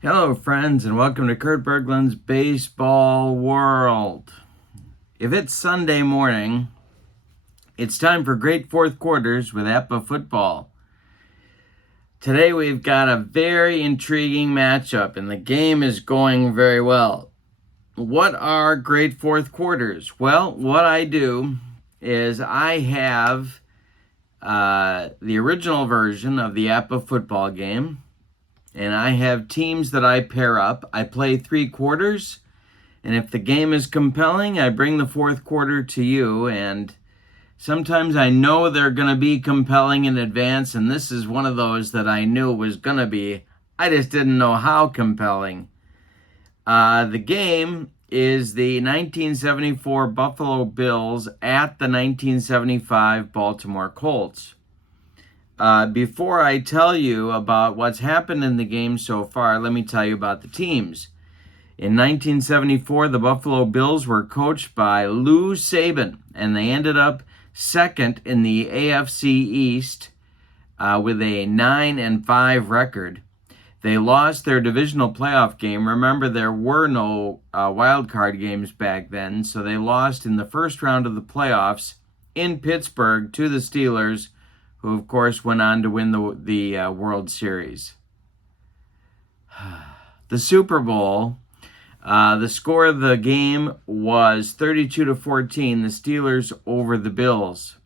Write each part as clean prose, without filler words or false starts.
Hello, friends, and welcome to Kurt Berglund's Baseball World. If it's Sunday morning, it's time for great fourth quarters with APBA football. Today we've got a very intriguing matchup, and the game is going very well. What are great fourth quarters? Well, what I do is I have the original version of the APBA football game, and I have teams that I pair up. I play 3 quarters, and if the game is compelling, I bring the fourth quarter to you. And sometimes I know they're going to be compelling in advance, and this is one of those that I knew was going to be. I just didn't know how compelling. The game is the 1974 Buffalo Bills at the 1975 Baltimore Colts. Before I tell you about what's happened in the game so far, let me tell you about the teams. In 1974, the Buffalo Bills were coached by Lou Saban, and they ended up second in the AFC East with a 9-5 record. They lost their divisional playoff game. Remember, there were no wild card games back then, so they lost in the first round of the playoffs in Pittsburgh to the Steelers, who, of course, went on to win the World Series. The Super Bowl, the score of the game was 32-14, the Steelers over the Bills.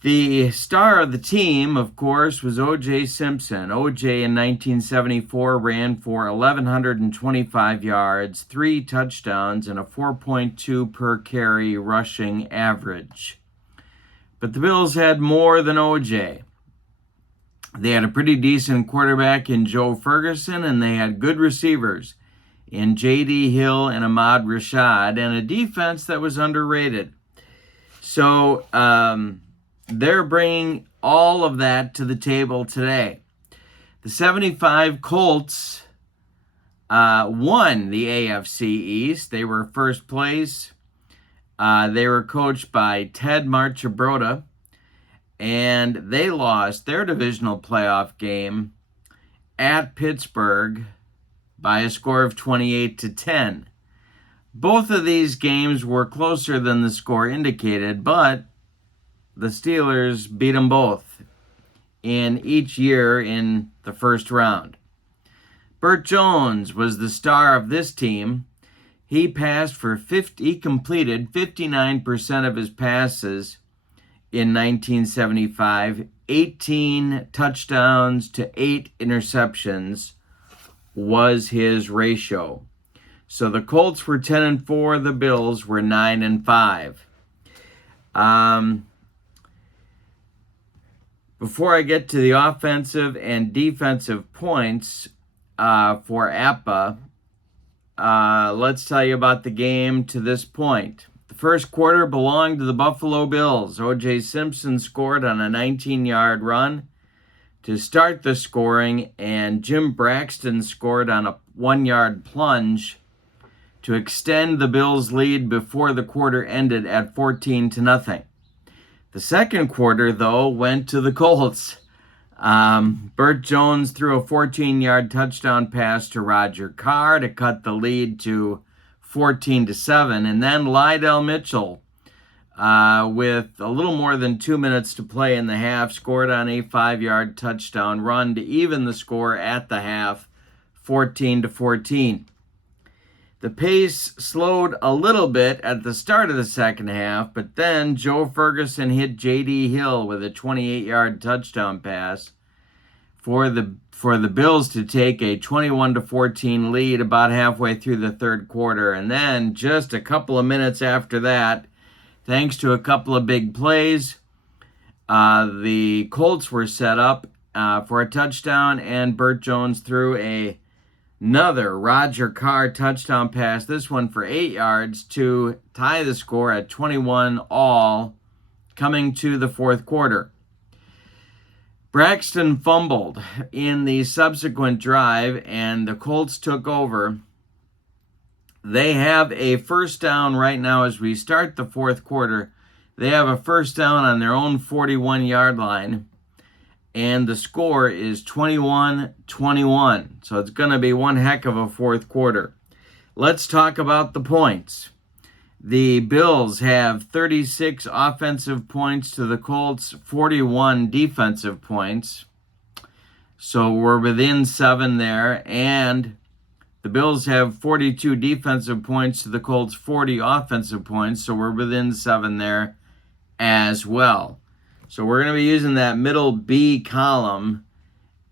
The star of the team, of course, was O.J. Simpson. O.J. in 1974 ran for 1,125 yards, 3 touchdowns, and a 4.2 per carry rushing average. But the Bills had more than O.J. They had a pretty decent quarterback in Joe Ferguson, and they had good receivers in J.D. Hill and Ahmad Rashad, and a defense that was underrated. So they're bringing all of that to the table today. The 75 Colts won the AFC East. They were first place. They were coached by Ted Marchibroda, and they lost their divisional playoff game at Pittsburgh by a score of 28-10. Both of these games were closer than the score indicated, but the Steelers beat them both in each year in the first round. Burt Jones was the star of this team. He completed 59% of his passes in 1975, 18 touchdowns to 8 interceptions was his ratio. So the Colts were 10-4, the Bills were 9-5. Before I get to the offensive and defensive points for APBA, let's tell you about the game to this point. The first quarter belonged to the Buffalo Bills. O.J. Simpson scored on a 19-yard run to start the scoring, and Jim Braxton scored on a 1-yard plunge to extend the Bills' lead before the quarter ended at 14-0. The second quarter, though, went to the Colts. Burt Jones threw a 14-yard touchdown pass to Roger Carr to cut the lead to 14-7, and then Lydell Mitchell, with a little more than 2 minutes to play in the half, scored on a 5-yard touchdown run to even the score at the half, 14-14. The pace slowed a little bit at the start of the second half, but then Joe Ferguson hit J.D. Hill with a 28-yard touchdown pass for the Bills to take a 21-14 lead about halfway through the third quarter. And then just a couple of minutes after that, thanks to a couple of big plays, the Colts were set up for a touchdown, and Burt Jones threw another Roger Carr touchdown pass, this one for 8 yards, to tie the score at 21-all coming to the fourth quarter. Braxton fumbled in the subsequent drive, and the Colts took over. They have a first down right now as we start the fourth quarter. They have a first down on their own 41-yard line. and the score is 21-21. So it's going to be one heck of a fourth quarter. Let's talk about the points. The Bills have 36 offensive points to the Colts, 41 defensive points. So we're within 7 there. And the Bills have 42 defensive points to the Colts, 40 offensive points. So we're within 7 there as well. So we're going to be using that middle B column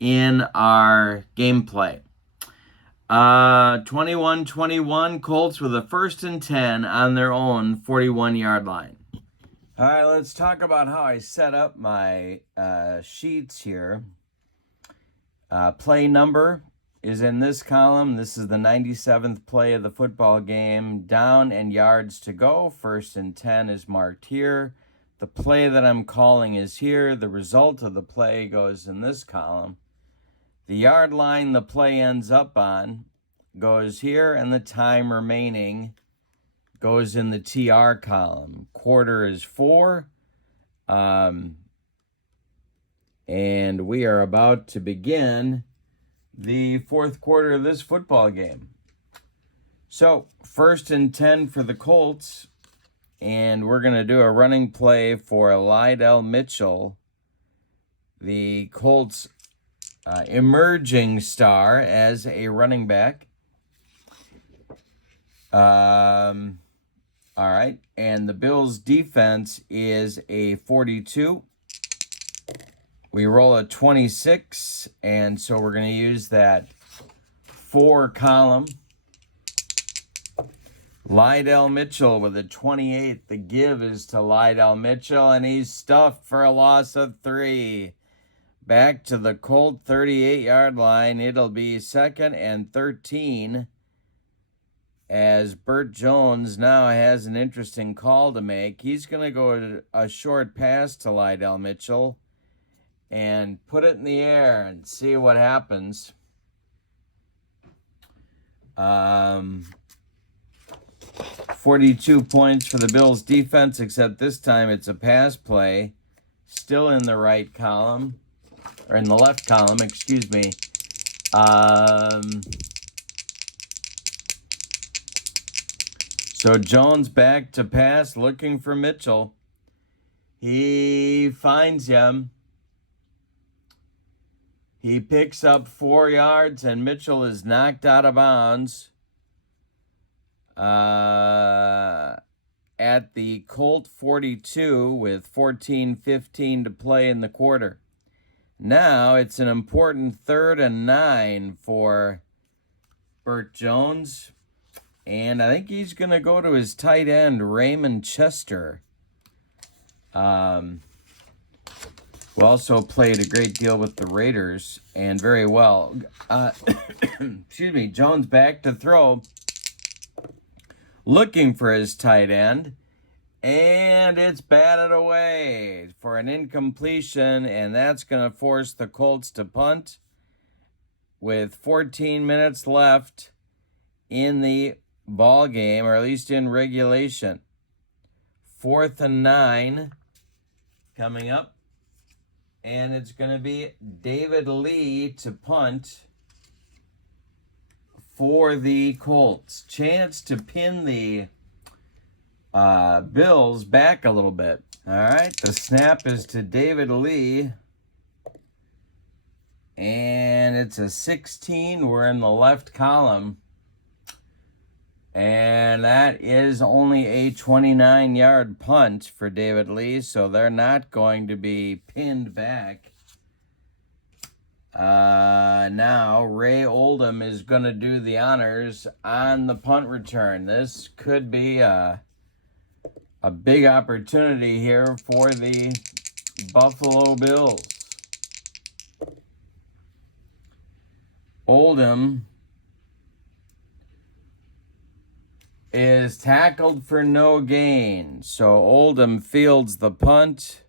in our gameplay. 21-21, Colts with a 1st and 10 on their own 41-yard line. All right, let's talk about how I set up my sheets here. Play number is in this column. This is the 97th play of the football game. Down and yards to go. 1st and 10 is marked here. The play that I'm calling is here. The result of the play goes in this column. The yard line the play ends up on goes here, and the time remaining goes in the TR column. Quarter is 4. And we are about to begin the fourth quarter of this football game. So, 1st and 10 for the Colts. And we're going to do a running play for Lydell Mitchell, the Colts' emerging star as a running back. All right. And the Bills' defense is a 42. We roll a 26, and so we're going to use that 4 column. Lydell Mitchell with a 28. The give is to Lydell Mitchell, and he's stuffed for a loss of 3. Back to the Colt 38-yard line. It'll be 2nd and 13 as Burt Jones now has an interesting call to make. He's going to go a short pass to Lydell Mitchell and put it in the air and see what happens. 42 points for the Bills defense, except this time it's a pass play. Still in the right column, or in the left column, excuse me. So Jones back to pass, looking for Mitchell. He finds him. He picks up 4 yards, and Mitchell is knocked out of bounds at the Colt 42 with 14:15 to play in the quarter. Now it's an important 3rd and 9 for Burt Jones. And I think he's going to go to his tight end, Raymond Chester. Who also played a great deal with the Raiders, and very well. Excuse me, Jones back to throw, looking for his tight end, and it's batted away for an incompletion, and that's going to force the Colts to punt with 14 minutes left in the ball game, or at least in regulation. 4th and 9 coming up. And it's going to be David Lee to punt for the Colts. Chance to pin the Bills back a little bit. All right, the snap is to David Lee. And it's a 16. We're in the left column. And that is only a 29-yard punt for David Lee, so they're not going to be pinned back. Now, Ray Oldham is going to do the honors on the punt return. This could be a big opportunity here for the Buffalo Bills. Oldham is tackled for no gain. So Oldham fields the punt,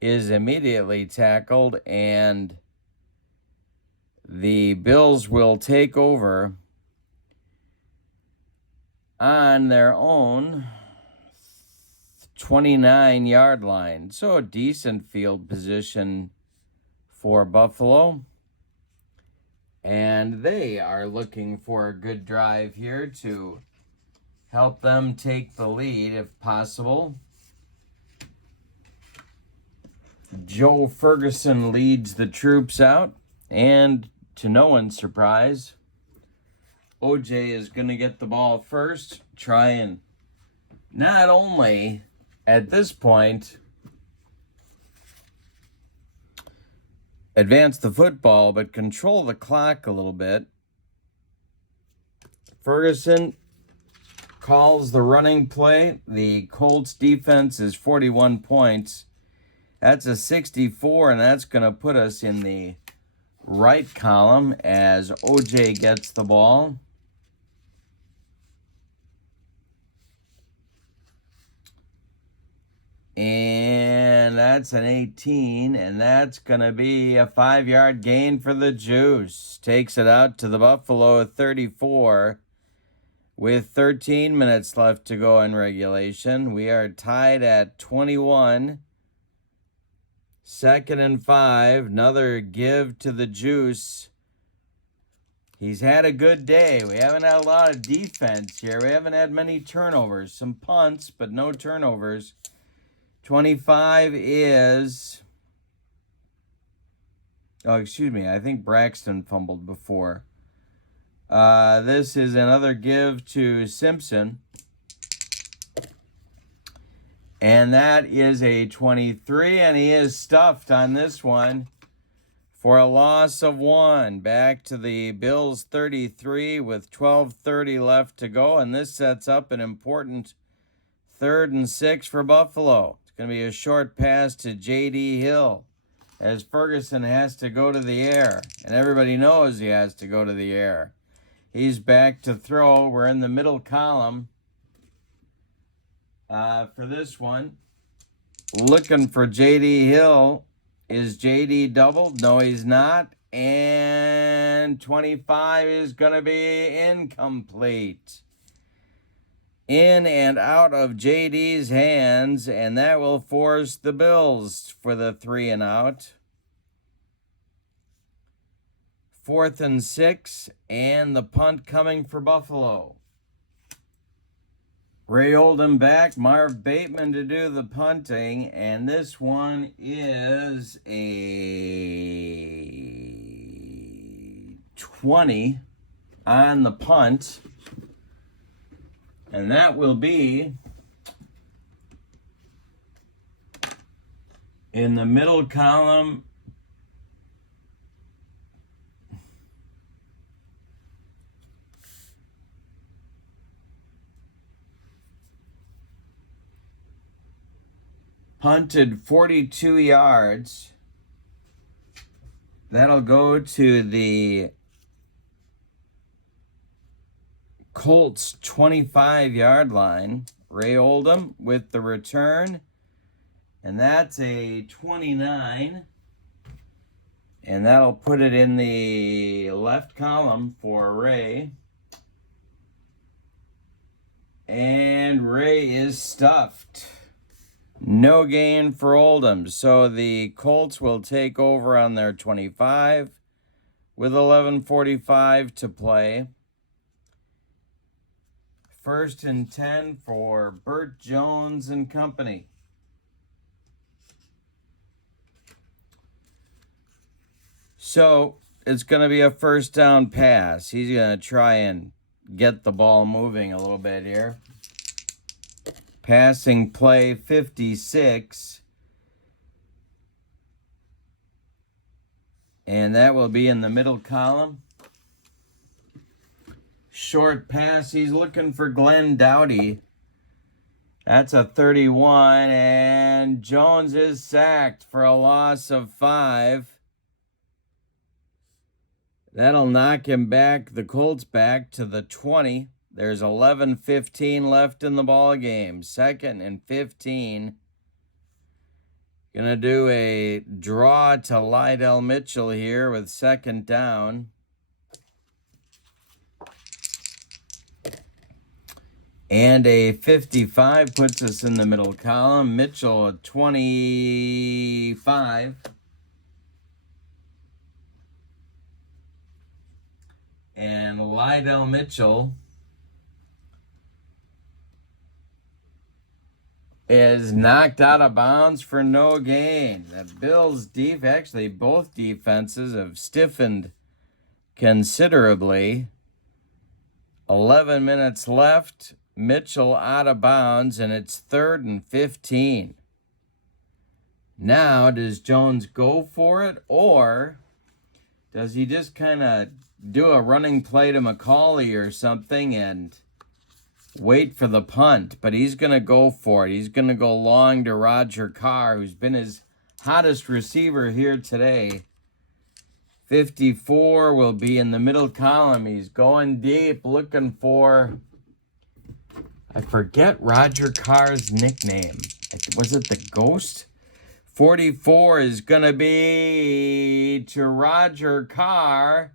is immediately tackled, and the Bills will take over on their own 29-yard line. So a decent field position for Buffalo. And they are looking for a good drive here to help them take the lead if possible. Joe Ferguson leads the troops out, and to no one's surprise, OJ is going to get the ball first, try and not only at this point advance the football, but control the clock a little bit. Ferguson calls the running play. The Colts defense is 41 points. That's a 64, and that's going to put us in the right column as OJ gets the ball. And that's an 18, and that's going to be a 5-yard gain for the Juice. Takes it out to the Buffalo 34 with 13 minutes left to go in regulation. We are tied at 21. 2nd and 5. Another give to the Juice. He's had a good day. We haven't had a lot of defense here. We haven't had many turnovers. Some punts, but no turnovers. 25 is... Oh, excuse me. I think Braxton fumbled before. This is another give to Simpson. And that is a 23, and he is stuffed on this one for a loss of 1. Back to the Bills 33 with 12:30 left to go, and this sets up an important 3rd and 6 for Buffalo. It's going to be a short pass to J.D. Hill as Ferguson has to go to the air, and everybody knows he has to go to the air. He's back to throw. We're in the middle column. For this one, looking for J.D. Hill. Is J.D. doubled? No, he's not. And 25 is going to be incomplete. In and out of J.D.'s hands, and that will force the Bills for the 3 and out. 4th and 6, and the punt coming for Buffalo. Ray Oldham back, Marv Bateman to do the punting, and this one is a 20 on the punt, and that will be in the middle column. Punted 42 yards. That'll go to the Colts 25-yard line. Ray Oldham with the return. And that's a 29. And that'll put it in the left column for Ray. And Ray is stuffed. No gain for Oldham. So the Colts will take over on their 25 with 11:45 to play. 1st and 10 for Burt Jones and company. So it's going to be a 1st down pass. He's going to try and get the ball moving a little bit here. Passing play 56. And that will be in the middle column. Short pass. He's looking for Glenn Doughty. That's a 31. And Jones is sacked for a loss of 5. That'll knock him back, the Colts back to the 20. There's 11:15 left in the ball game. 2nd and 15. Gonna do a draw to Lydell Mitchell here with 2nd down. And a 55 puts us in the middle column. Mitchell at 25. And Lydell Mitchell is knocked out of bounds for no gain. The Bills' actually both defenses have stiffened considerably. 11 minutes left. Mitchell out of bounds, and it's 3rd and 15. Now, does Jones go for it, or does he just kind of do a running play to McCauley or something and wait for the punt? But he's going to go for it. He's going to go long to Roger Carr, who's been his hottest receiver here today. 54 will be in the middle column. He's going deep, looking for, I forget Roger Carr's nickname. Was it the Ghost? 44 is going to be to Roger Carr.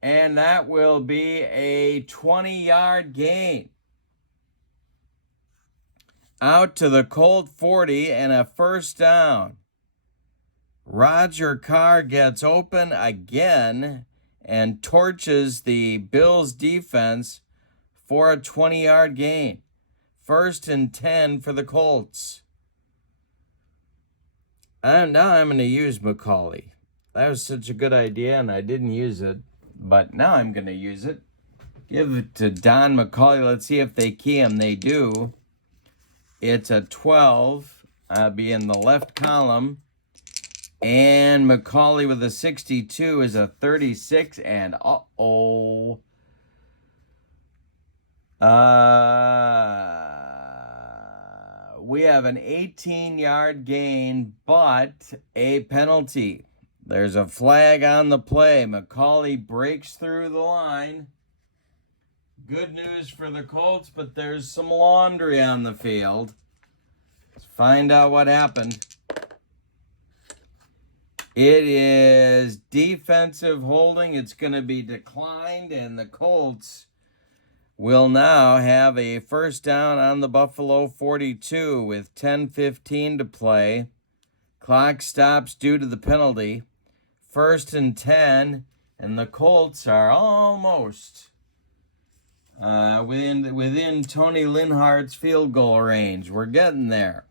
And that will be a 20-yard gain. Out to the Colt 40 and a first down. Roger Carr gets open again and torches the Bills defense for a 20-yard gain. 1st and 10 for the Colts. And now I'm going to use McCauley. That was such a good idea, and I didn't use it. But now I'm going to use it. Give it to Don McCauley. Let's see if they key him. They do. It's a 12. I'll be in the left column. And McCauley with a 62 is a 36. And uh-oh. We have an 18-yard gain, but a penalty. There's a flag on the play. McCauley breaks through the line. Good news for the Colts, but there's some laundry on the field. Let's find out what happened. It is defensive holding. It's going to be declined, and the Colts will now have a first down on the Buffalo 42 with 10:15 to play. Clock stops due to the penalty. 1st and 10, and the Colts are almost within Tony Linhart's field goal range. We're getting there.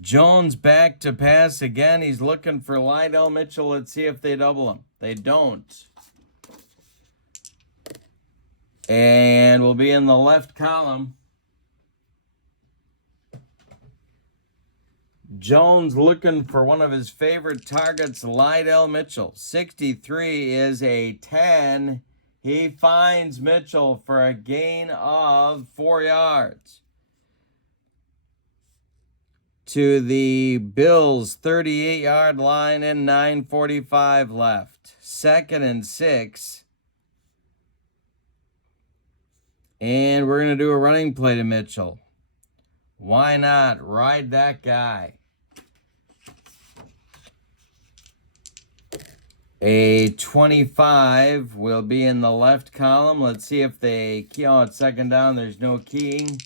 Jones back to pass again. He's looking for Lydell Mitchell. Let's see if they double him. They don't. And we'll be in the left column. Jones looking for one of his favorite targets, Lydell Mitchell. 63 is a 10. He finds Mitchell for a gain of 4 yards. To the Bills' 38-yard line and 9:45 left. 2nd and 6. And we're going to do a running play to Mitchell. Why not? Ride that guy. A 25 will be in the left column. Let's see if they key. Oh, it's 2nd down. There's no keying.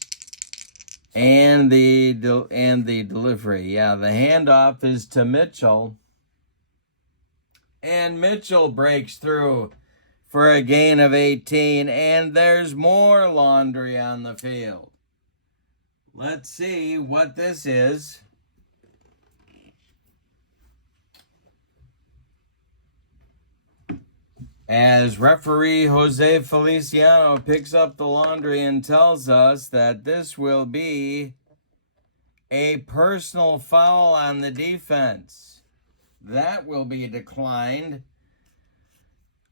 And the delivery. Yeah, the handoff is to Mitchell. And Mitchell breaks through for a gain of 18. And there's more laundry on the field. Let's see what this is. As referee Jose Feliciano picks up the laundry and tells us that this will be a personal foul on the defense. That will be declined.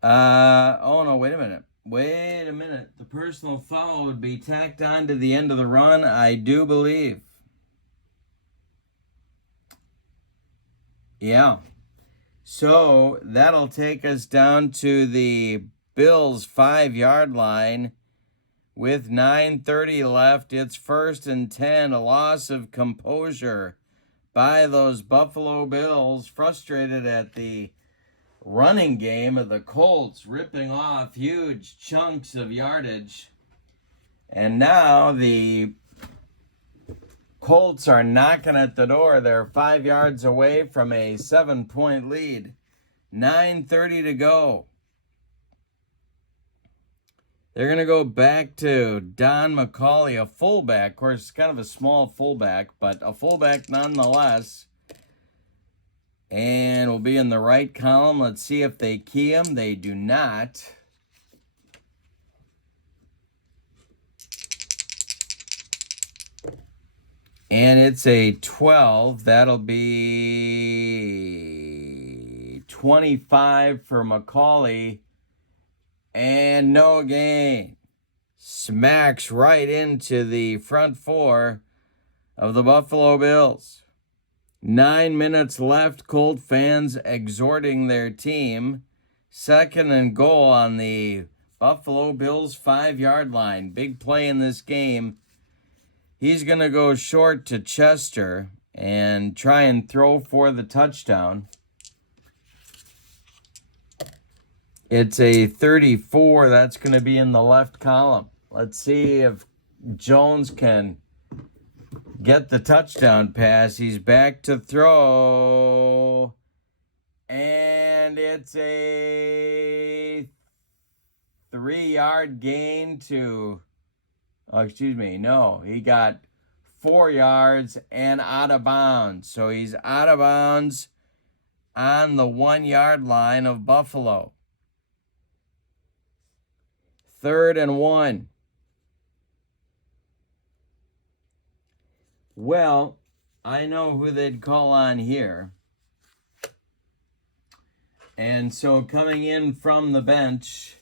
Oh, no, wait a minute. Wait a minute. The personal foul would be tacked on to the end of the run, I do believe. Yeah. So that'll take us down to the Bills' 5-yard line with 9:30 left. It's 1st and 10, a loss of composure by those Buffalo Bills, frustrated at the running game of the Colts, ripping off huge chunks of yardage. And now the Colts are knocking at the door. They're 5 yards away from a 7-point lead. 9:30 to go. They're going to go back to Don McCauley, a fullback. Of course, it's kind of a small fullback, but a fullback nonetheless. And will be in the right column. Let's see if they key him. They do not. And it's a 12. That'll be 25 for McCauley. And no gain. Smacks right into the front four of the Buffalo Bills. 9 minutes left. Colt fans exhorting their team. 2nd and goal on the Buffalo Bills 5-yard line. Big play in this game. He's going to go short to Chester and try and throw for the touchdown. It's a 34. That's going to be in the left column. Let's see if Jones can get the touchdown pass. He's back to throw. And it's a 3-yard gain to... Oh, excuse me. No, he got 4 yards and out of bounds. So he's out of bounds on the 1-yard line of Buffalo. 3rd and 1. Well, I know who they'd call on here. And so coming in from the bench,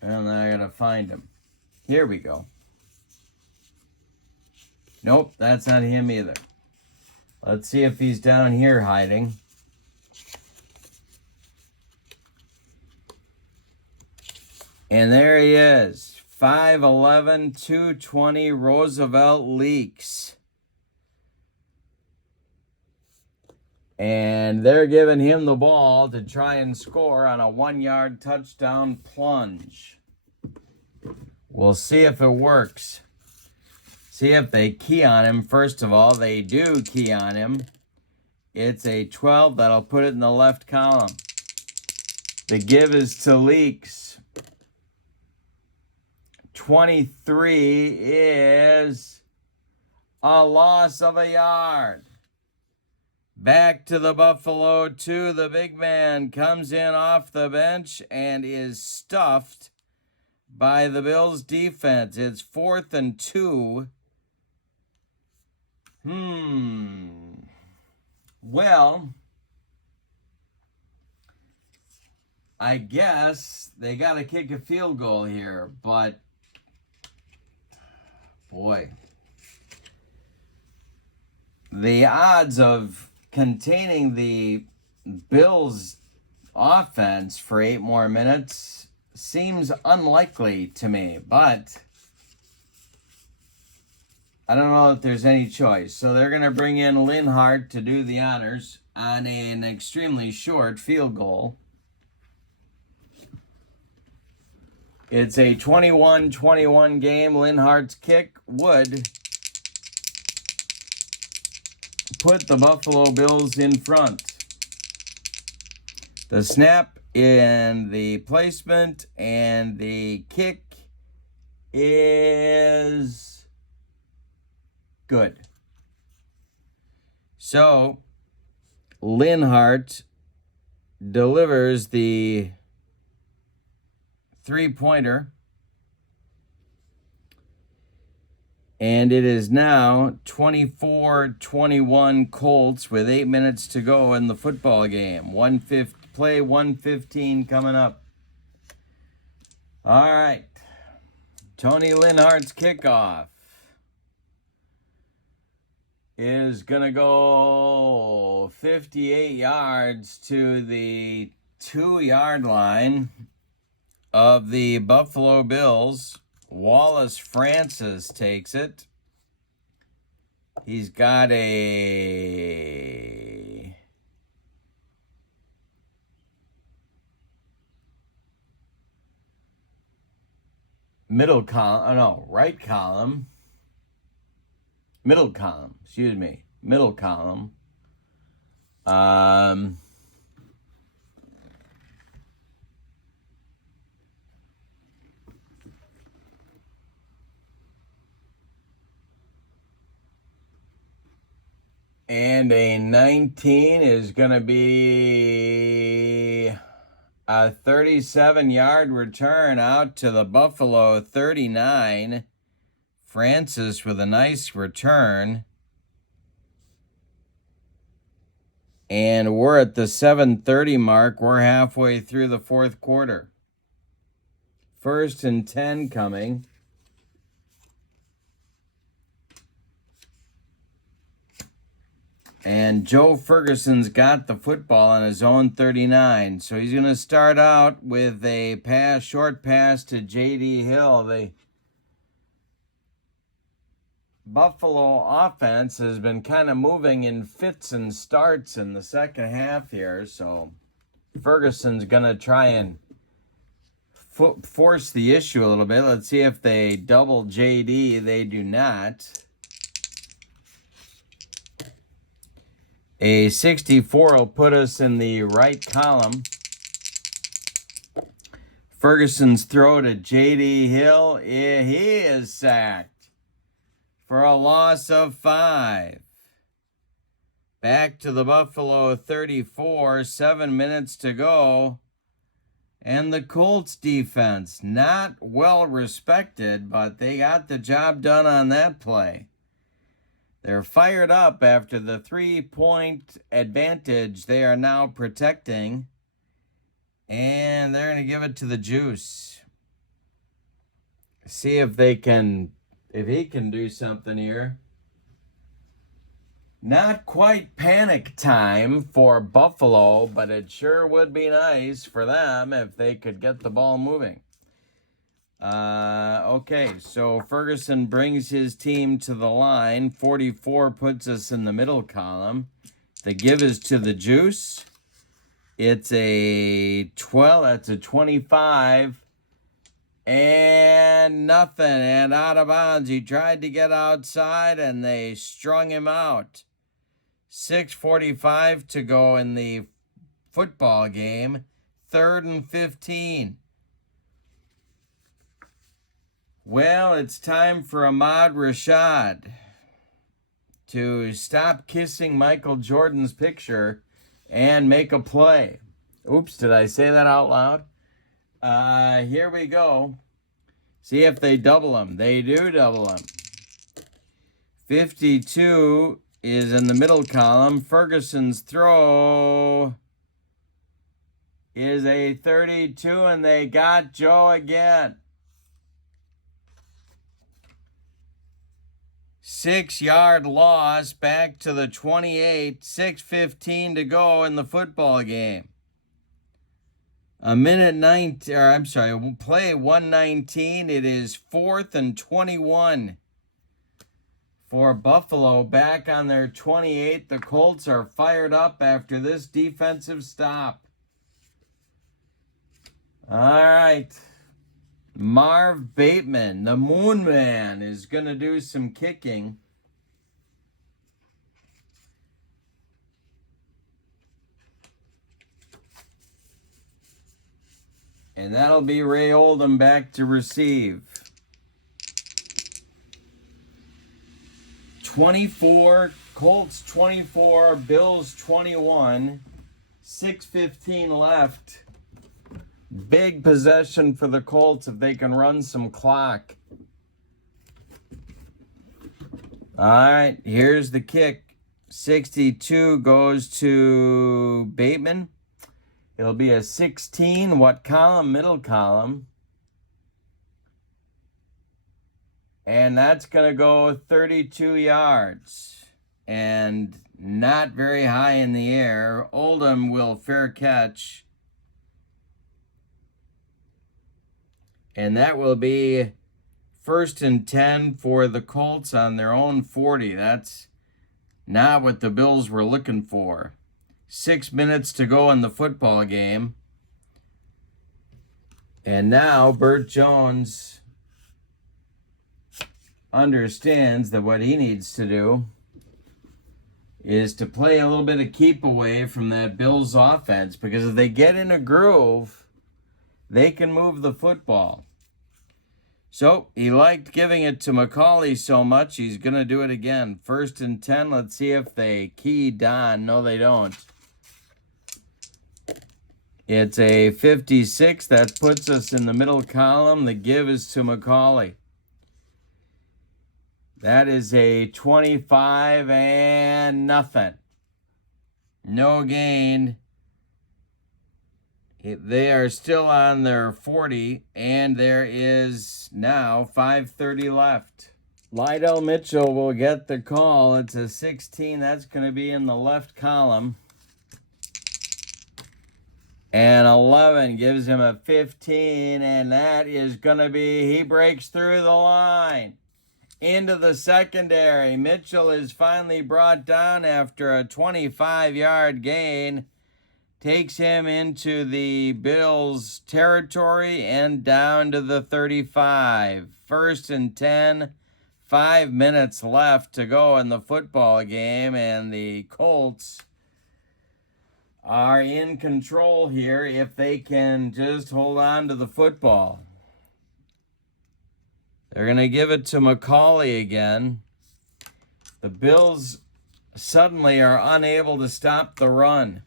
and I gotta find him. Here we go. Nope, that's not him either. Let's see if he's down here hiding. And there he is. 5'11", 220, Roosevelt Leaks. And they're giving him the ball to try and score on a 1-yard touchdown plunge. We'll see if it works. See if they key on him. First of all, they do key on him. It's a 12. That'll put it in the left column. The give is to Leaks. 23 is a loss of a yard. Back to the Buffalo 2. The big man comes in off the bench and is stuffed by the Bills defense. It's 4th and 2. Well, I guess they got to kick a field goal here, but boy, the odds of containing the Bills' offense for 8 more minutes seems unlikely to me, but I don't know if there's any choice. So they're going to bring in Linhart to do the honors on an extremely short field goal. It's a 21-21 game. Linhart's kick would put the Buffalo Bills in front. The snap and the placement and the kick is good. So Linhart delivers the 3-pointer. And it is now 24-21 Colts with 8 minutes to go in the football game. 115 coming up. All right. Tony Linhart's kickoff is going to go 58 yards to the 2-yard line of the Buffalo Bills. Wallace Francis takes it. He's got a middle column, oh no, right column. Middle column, excuse me, middle column. Um, and a 19 is going to be a 37-yard return out to the Buffalo 39. Francis with a nice return. And we're at the 7:30 mark. We're halfway through the fourth quarter. 1st and 10 coming. And Joe Ferguson's got the football on his own 39. So he's going to start out with a short pass to J.D. Hill. The Buffalo offense has been kind of moving in fits and starts in the second half here. So Ferguson's going to try and force the issue a little bit. Let's see if they double J.D. They do not. A 64 will put us in the right column. Ferguson's throw to J.D. Hill. He is sacked for a loss of 5. Back to the Buffalo 34, 7 minutes to go. And the Colts defense, not well respected, but they got the job done on that play. They're fired up after the 3-point advantage they are now protecting. And they're going to give it to the Juice. See if he can do something here. Not quite panic time for Buffalo, but it sure would be nice for them if they could get the ball moving. Okay, so Ferguson brings his team to the line. 44 puts us in the middle column. The give is to the Juice. It's a 12, that's a 25. And nothing, and out of bounds. He tried to get outside, and they strung him out. 6:45 to go in the football game. 3rd and 15. Well, it's time for Ahmad Rashad to stop kissing Michael Jordan's picture and make a play. Oops, did I say that out loud? Here we go. See if they double him. They do double him. 52 is in the middle column. Ferguson's throw is a 32, and they got Joe again. 6-yard loss back to the 28. 6:15 to go in the football game. Play 119. It is 4th and 21 for Buffalo back on their 28. The Colts are fired up after this defensive stop. All right. Marv Bateman, the Moon Man, is going to do some kicking. And that'll be Ray Oldham back to receive. 24, Colts 24, Bills 21. 6:15 left. Big possession for the Colts if they can run some clock. All right, here's the kick. 62 goes to Bateman. It'll be a 16. What column? Middle column. And that's going to go 32 yards. And not very high in the air. Oldham will fair catch. And that will be 1st and 10 for the Colts on their own 40. That's not what the Bills were looking for. 6 minutes to go in the football game. And now Burt Jones understands that what he needs to do is to play a little bit of keep away from that Bills offense, because if they get in a groove, they can move the football. So he liked giving it to McCauley so much, he's going to do it again. 1st and 10. Let's see if they key Don. No, they don't. It's a 56. That puts us in the middle column. The give is to McCauley. That is a 25 and nothing. No gain. They are still on their 40, and there is now 5:30 left. Lydell Mitchell will get the call. It's a 16. That's going to be in the left column. And 11 gives him a 15, and that is going to be, he breaks through the line. Into the secondary. Mitchell is finally brought down after a 25-yard gain. Takes him into the Bills' territory and down to the 35. 1st and 10. 5 minutes left to go in the football game, and the Colts are in control here if they can just hold on to the football. They're going to give it to McCauley again. The Bills suddenly are unable to stop the run.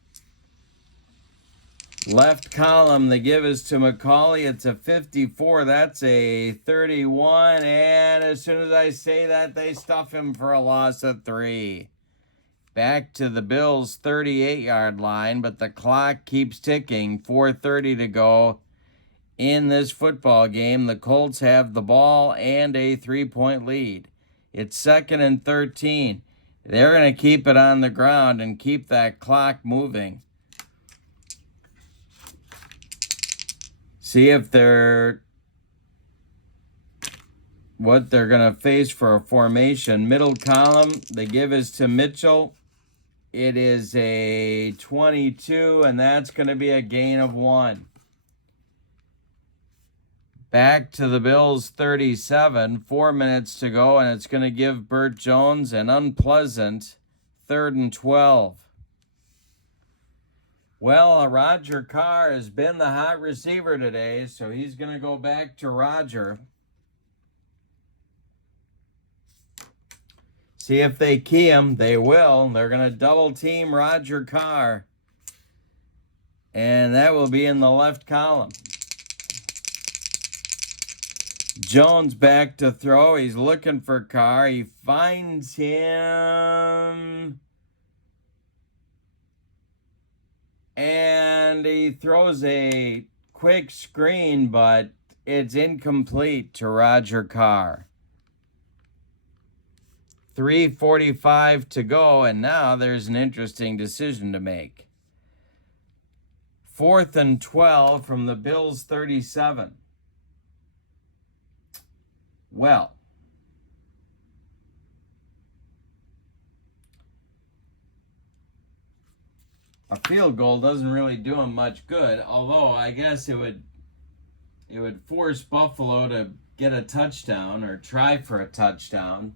Left column, the give is to McCauley. It's a 54. That's a 31. And as soon as I say that, they stuff him for a loss of 3. Back to the Bills' 38-yard line, but the clock keeps ticking. 4:30 to go in this football game. The Colts have the ball and a 3-point lead. It's 2nd and 13. They're going to keep it on the ground and keep that clock moving. See if what they're going to face for a formation. Middle column, the give is to Mitchell. It is a 22, and that's going to be a gain of 1. Back to the Bills' 37, 4 minutes to go, and it's going to give Burt Jones an unpleasant 3rd and 12. Well, Roger Carr has been the hot receiver today, so he's going to go back to Roger. See if they key him. They will. They're going to double team Roger Carr. And that will be in the left column. Jones back to throw. He's looking for Carr. He finds him. And he throws a quick screen, but it's incomplete to Roger Carr. 3:45 to go, and now there's an interesting decision to make. 4th and 12 from the Bills' 37. Well, a field goal doesn't really do him much good, although I guess it would force Buffalo to get a touchdown or try for a touchdown.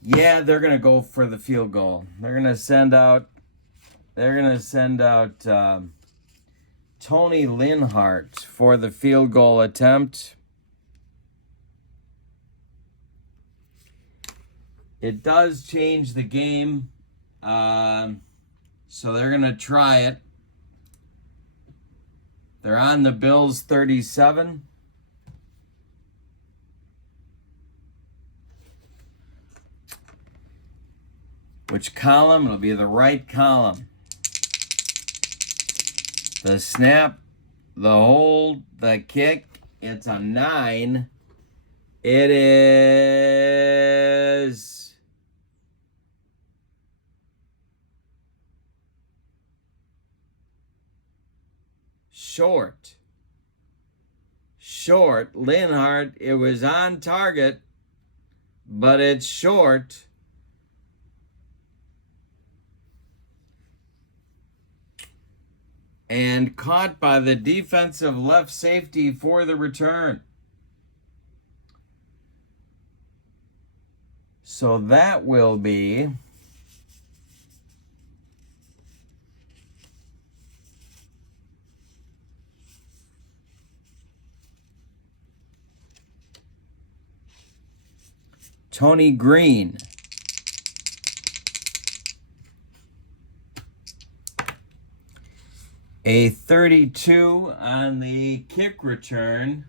Yeah, they're going to go for the field goal. They're going to send out Tony Linhart for the field goal attempt. It does change the game, so they're going to try it. They're on the Bills' 37. Which column? It'll be the right column. The snap, the hold, the kick, it's a 9. It is short. Linhart, it was on target, but it's short. and caught by the defensive left safety for the return. So that will be Tony Green. A 32 on the kick return.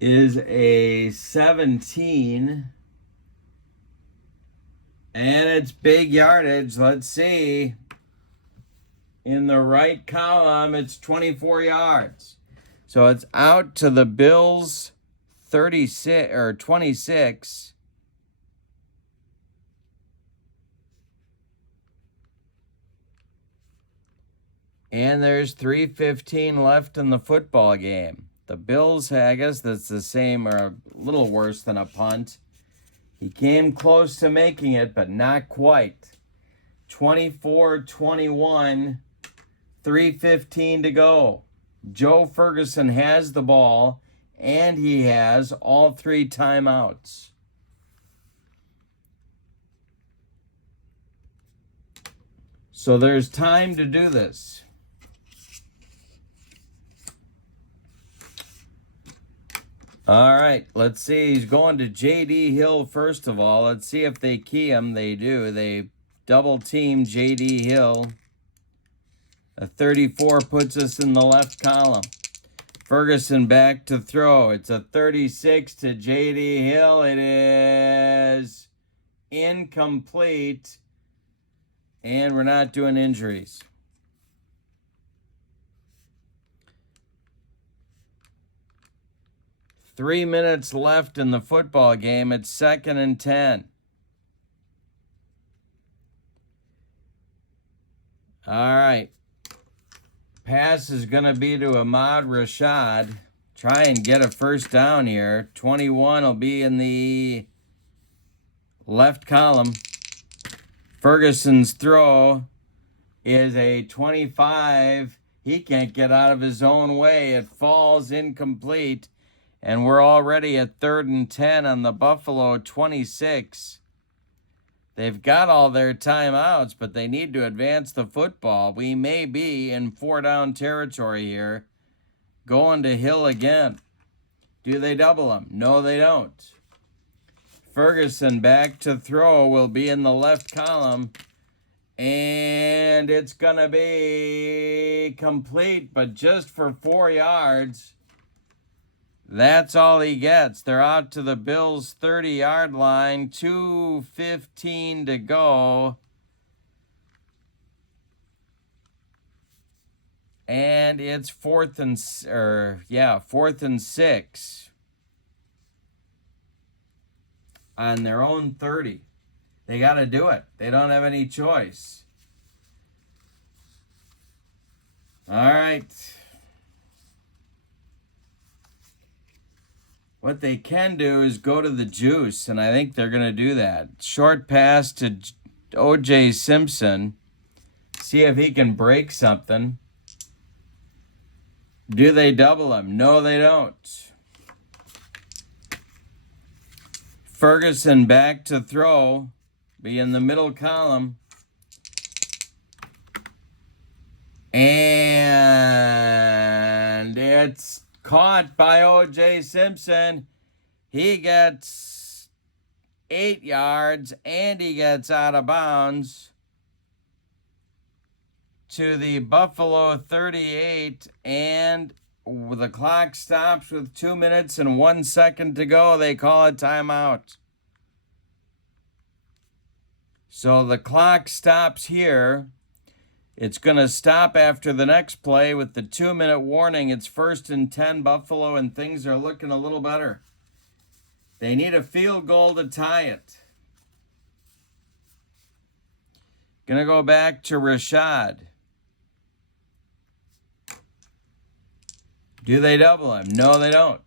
Is a 17. And it's big yardage. Let's see. In the right column, it's 24 yards. So it's out to the Bills 36 or 26. And there's 3:15 left in the football game. The Bills, I guess that's the same or a little worse than a punt. He came close to making it, but not quite. 24-21, 3:15 to go. Joe Ferguson has the ball, and he has all 3 timeouts. So there's time to do this. All right, let's see. He's going to J.D. Hill first of all. Let's see if they key him. They do. They double team J.D. Hill. A 34 puts us in the left column. Ferguson back to throw. It's a 36 to J.D. Hill. It is incomplete. And we're not doing injuries. Three minutes left in the football game. It's 2nd and 10. All right. Pass is going to be to Ahmad Rashad. Try and get a first down here. 21 will be in the left column. Ferguson's throw is a 25. He can't get out of his own way. It falls incomplete. And we're already at 3rd and 10 on the Buffalo 26. They've got all their timeouts, but they need to advance the football. We may be in 4-down territory here. Going to Hill again. Do they double him? No, they don't. Ferguson back to throw will be in the left column. And it's going to be complete, but just for 4 yards. That's all he gets. They're out to the Bills' 30-yard line. 2:15 to go. And it's 4th and 6 on their own 30. They got to do it. They don't have any choice. All right. What they can do is go to the juice, and I think they're going to do that. Short pass to O.J. Simpson. See if he can break something. Do they double him? No, they don't. Ferguson back to throw. Be in the middle column. And it's caught by O.J. Simpson. He gets 8 yards, and he gets out of bounds to the Buffalo 38, and the clock stops with 2 minutes and 1 second to go. They call a timeout. So the clock stops here. It's going to stop after the next play with the 2-minute warning. It's 1st and 10 Buffalo, and things are looking a little better. They need a field goal to tie it. Going to go back to Rashad. Do they double him? No, they don't.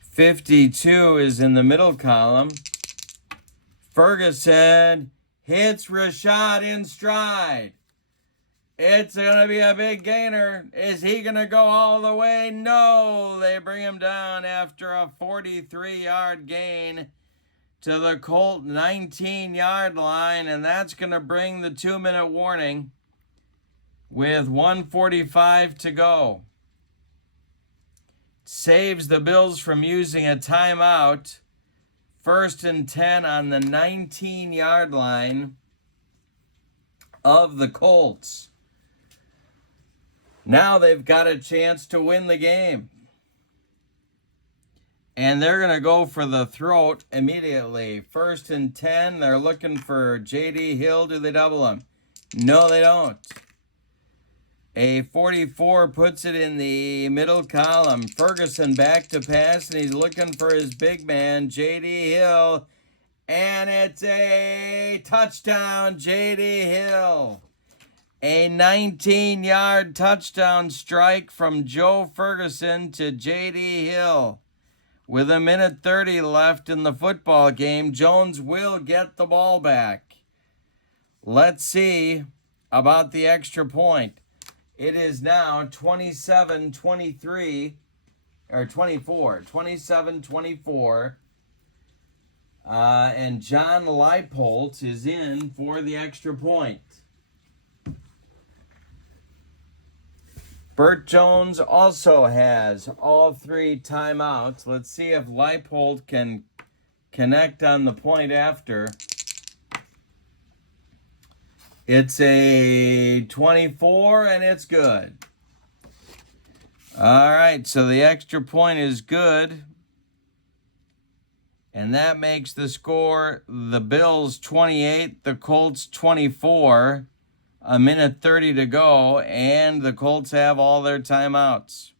52 is in the middle column. Ferguson hits Rashad in stride. It's going to be a big gainer. Is he going to go all the way? No. They bring him down after a 43-yard gain to the Colt 19-yard line, and that's going to bring the 2-minute warning with 1:45 to go. Saves the Bills from using a timeout. 1st and 10 on the 19-yard line of the Colts. Now they've got a chance to win the game. And they're going to go for the throat immediately. 1st and 10. They're looking for J.D. Hill. Do they double him? No, they don't. A 44 puts it in the middle column. Ferguson back to pass, and he's looking for his big man, J.D. Hill. And it's a touchdown, J.D. Hill. A 19-yard touchdown strike from Joe Ferguson to J.D. Hill. With 1:30 left in the football game, Jones will get the ball back. Let's see about the extra point. It is now 27-23, or 24, 27-24. And John Leipold is in for the extra point. Burt Jones also has all 3 timeouts. Let's see if Leipold can connect on the point after. It's a 24, and it's good. All right, so the extra point is good. And that makes the score the Bills 28, the Colts 24. 1:30 to go, and the Colts have all their timeouts.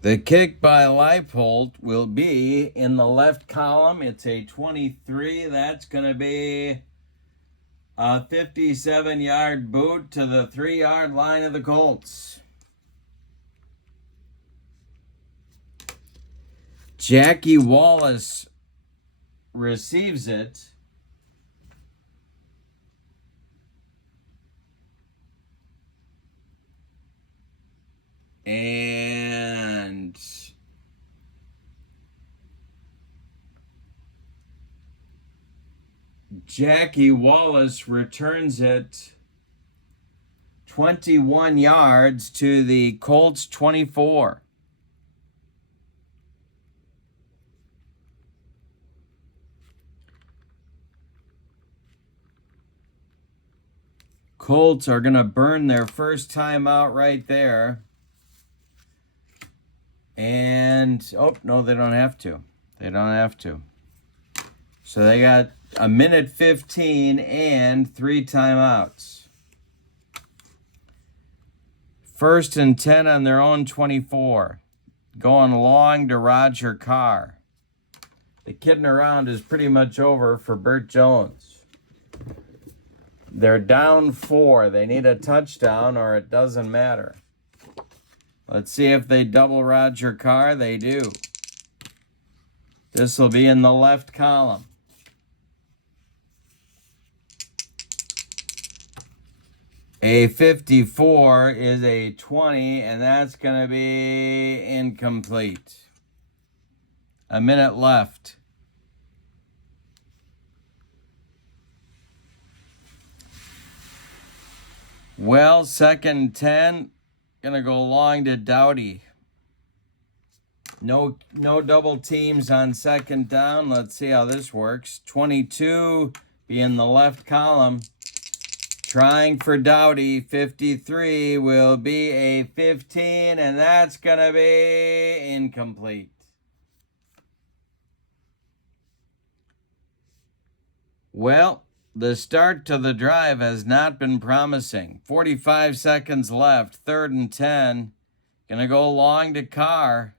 The kick by Leipold will be in the left column. It's a 23. That's going to be a 57-yard boot to the 3-yard line of the Colts. Jackie Wallace receives it. And Jackie Wallace returns it 21 yards to the Colts 24. Colts are going to burn their first timeout right there. And, oh, no, they don't have to. They don't have to. So they got 1:15 and 3 timeouts. 1st and 10 on their own 24. Going long to Roger Carr. The kidding around is pretty much over for Burt Jones. They're down 4. They need a touchdown or it doesn't matter. Let's see if they double Roger Carr. They do. This will be in the left column. A 54 is a 20, and that's going to be incomplete. 1 minute left. Well, 2nd and 10. Going to go long to Doughty. No double teams on 2nd down. Let's see how this works. 22 be in the left column. Trying for Doughty. 53 will be a 15, and that's going to be incomplete. Well, the start to the drive has not been promising. 45 seconds left. 3rd and 10. Going to go long to Carr.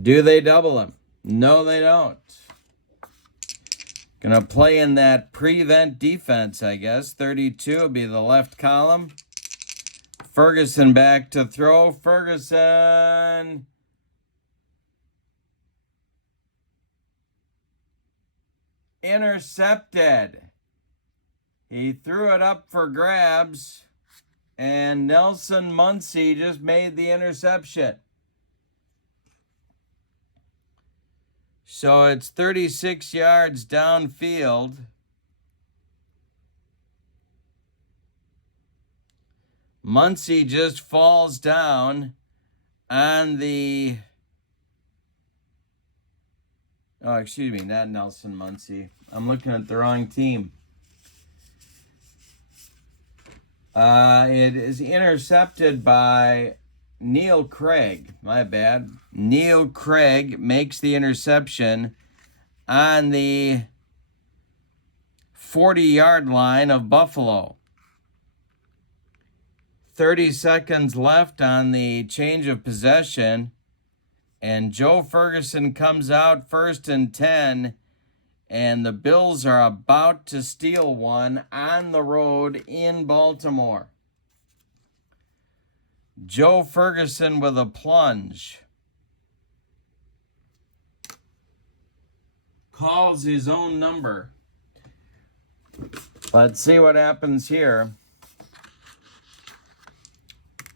Do they double him? No, they don't. Gonna play in that prevent defense, I guess. 32 will be the left column. Ferguson back to throw. Ferguson. Intercepted. He threw it up for grabs, and Nelson Muncy just made the interception. So it's 36 yards downfield. Muncy just falls down on the... Oh, excuse me, not Nelson Muncy. I'm looking at the wrong team. It is intercepted by Neil Craig. My bad. Neil Craig makes the interception on the 40-yard line of Buffalo. 30 seconds left on the change of possession, and Joe Ferguson comes out 1st and 10, and the Bills are about to steal one on the road in Baltimore. Joe Ferguson with a plunge. Calls his own number. Let's see what happens here.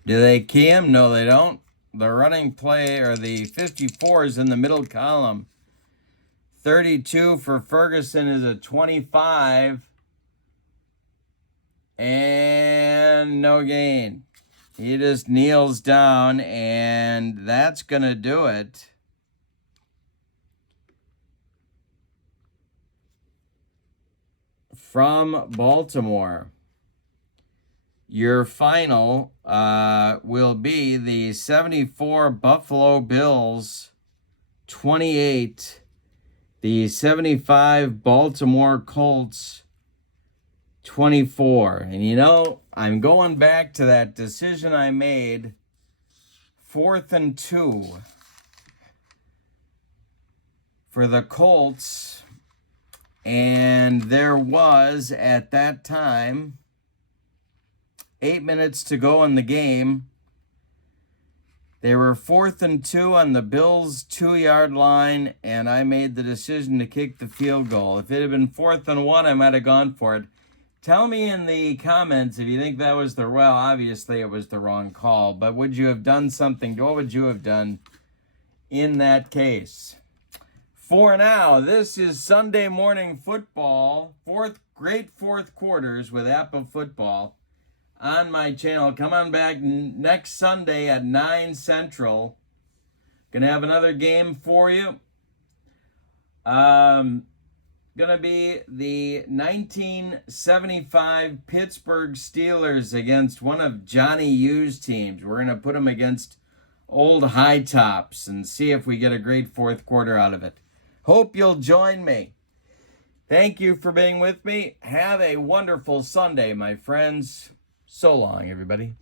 Do they key him? No, they don't. The running play, or the 54 is in the middle column. 32 for Ferguson is a 25. And no gain. He just kneels down, and that's going to do it. From Baltimore. Your final will be the 74 Buffalo Bills, 28. The 75 Baltimore Colts, 24. And you know, I'm going back to that decision I made, 4th and 2. For the Colts, and there was, at that time, 8 minutes to go in the game. They were 4th and 2 on the Bills' 2-yard line, and I made the decision to kick the field goal. If it had been 4th and 1, I might have gone for it. Tell me in the comments if you think that was well, obviously it was the wrong call, but would you have done something? What would you have done in that case? For now, this is Sunday morning football, great fourth quarters with APBA football on my channel. Come on back next Sunday at 9 Central. Gonna have another game for you. Gonna be the 1975 Pittsburgh Steelers against one of Johnny U's teams. We're gonna put them against old High Tops and see if we get a great fourth quarter out of it. Hope you'll join me. Thank you for being with me. Have a wonderful Sunday, my friends. So long, everybody.